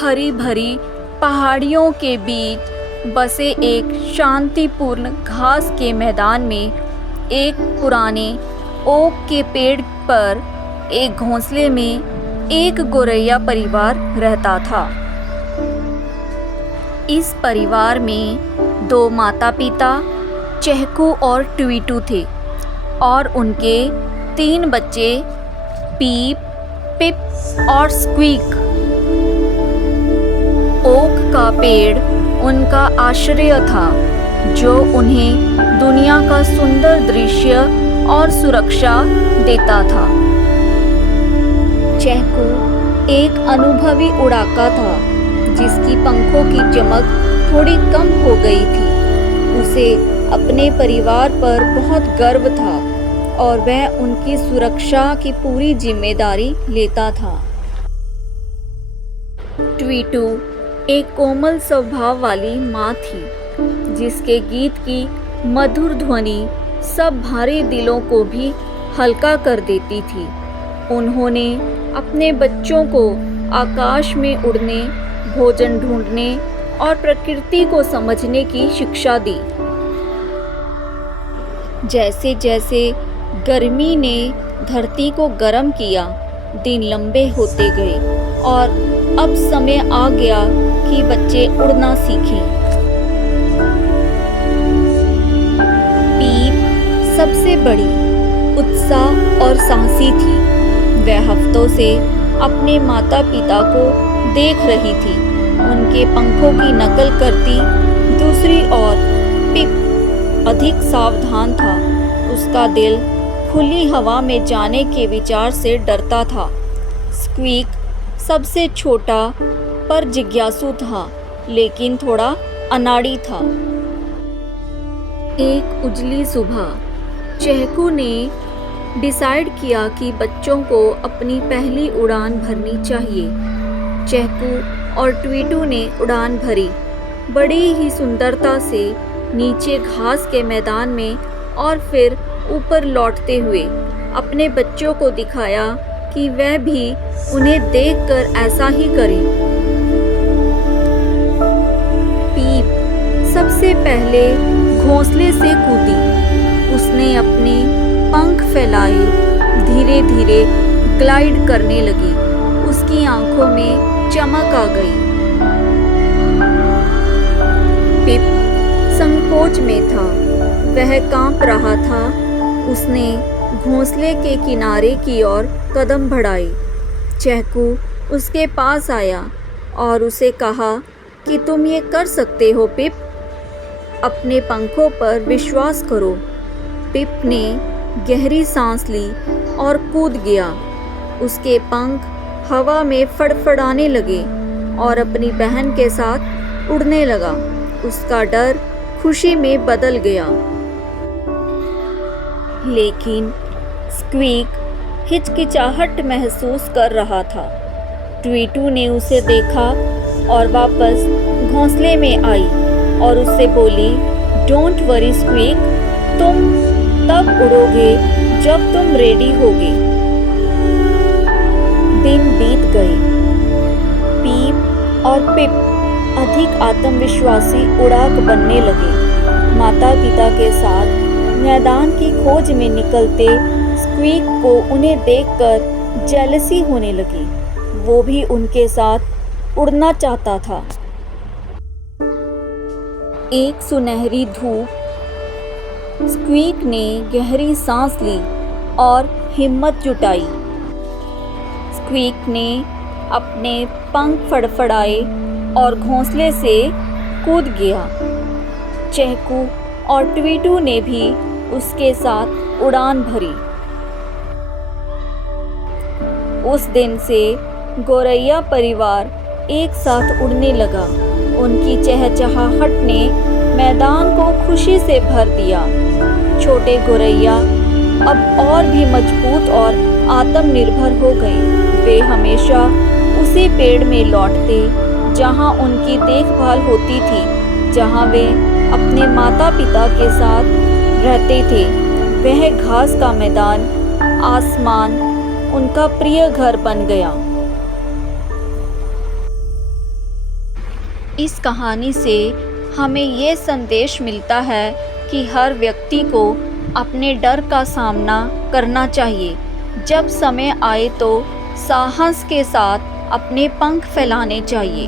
हरी भरी पहाड़ियों के बीच बसे एक शांतिपूर्ण घास के मैदान में एक पुराने ओक के पेड़ पर एक घोंसले में एक गोरैया परिवार रहता था। इस परिवार में 2 माता पिता चहकू और ट्वीटू थे और उनके 3 बच्चे पीप, पिप और स्क्वीक। ओक का पेड़ उनका आश्रय था, जो उन्हें दुनिया का सुंदर दृश्य और सुरक्षा देता था। चहकू एक अनुभवी उड़ाका था, जिसकी पंखों की चमक थोड़ी कम हो गई थी। उसे अपने परिवार पर बहुत गर्व था और वह उनकी सुरक्षा की पूरी जिम्मेदारी लेता था। ट्वीटू एक कोमल स्वभाव वाली माँ थी, जिसके गीत की मधुर ध्वनि सब भारी दिलों को भी हल्का कर देती थी। उन्होंने अपने बच्चों को आकाश में उड़ने, भोजन ढूंढने और प्रकृति को समझने की शिक्षा दी। जैसे जैसे गर्मी ने धरती को गर्म किया, दिन लंबे होते गए और अब समय आ गया कि बच्चे उड़ना सीखें। पीप सबसे बड़ी, उत्साह और साहसी थी। वह हफ्तों से अपने माता पिता को देख रही थी, उनके पंखों की नकल करती। दूसरी ओर पिप अधिक सावधान था। उसका दिल खुली हवा में जाने के विचार से डरता था। स्क्वीक सबसे छोटा पर जिज्ञासु था, लेकिन थोड़ा अनाड़ी था। एक उजली सुबह चहकू ने डिसाइड किया कि बच्चों को अपनी पहली उड़ान भरनी चाहिए। चहकू और ट्वीटू ने उड़ान भरी, बड़ी ही सुंदरता से नीचे घास के मैदान में और फिर ऊपर लौटते हुए अपने बच्चों को दिखाया कि वह भी उन्हें देखकर ऐसा ही करें। पीप सबसे पहले घोंसले से कूदी। उसने अपने पंख फैलाए, धीरे धीरे ग्लाइड करने लगी। उसकी आंखों में चमक आ गई। पिप संकोच में था, वह कांप रहा था। उसने घोंसले के किनारे की ओर कदम बढ़ाए। चहकू उसके पास आया और उसे कहा कि तुम ये कर सकते हो पिप, अपने पंखों पर विश्वास करो। पिप ने गहरी सांस ली और कूद गया। उसके पंख हवा में फड़फड़ाने लगे और अपनी बहन के साथ उड़ने लगा। उसका डर खुशी में बदल गया। लेकिन स्क्वीक हिचकिचाहट महसूस कर रहा था। ट्वीटू ने उसे देखा और वापस घोंसले में आई और उससे बोली, डोंट वरी स्क्वीक, तुम तब उड़ोगे जब तुम रेडी होगे। दिन बीत गए। पीप और पिप अधिक आत्मविश्वासी उड़ाक बनने लगे। माता पिता के साथ मैदान की खोज में निकलते स्क्वीक को उन्हें देखकर जेलसी होने लगी। वो भी उनके साथ उड़ना चाहता था। एक सुनहरी धूप। स्क्वीक ने गहरी सांस ली और हिम्मत जुटाई। स्क्वीक ने अपने पंख फड़फड़ाए और घोंसले से कूद गया। चहकू और ट्वीटू ने भी उसके साथ उड़ान भरी। उस दिन से गोरैया परिवार एक साथ उड़ने लगा। उनकी चहचहाहट ने मैदान को खुशी से भर दिया। छोटे गोरैया अब और भी मजबूत और आत्मनिर्भर हो गए। वे हमेशा उसी पेड़ में लौटते जहां उनकी देखभाल होती थी, जहां वे अपने माता पिता के साथ रहते थे। वह घास का मैदान, आसमान उनका प्रिय घर बन गया। इस कहानी से हमें ये संदेश मिलता है कि हर व्यक्ति को अपने डर का सामना करना चाहिए। जब समय आए तो साहस के साथ अपने पंख फैलाने चाहिए।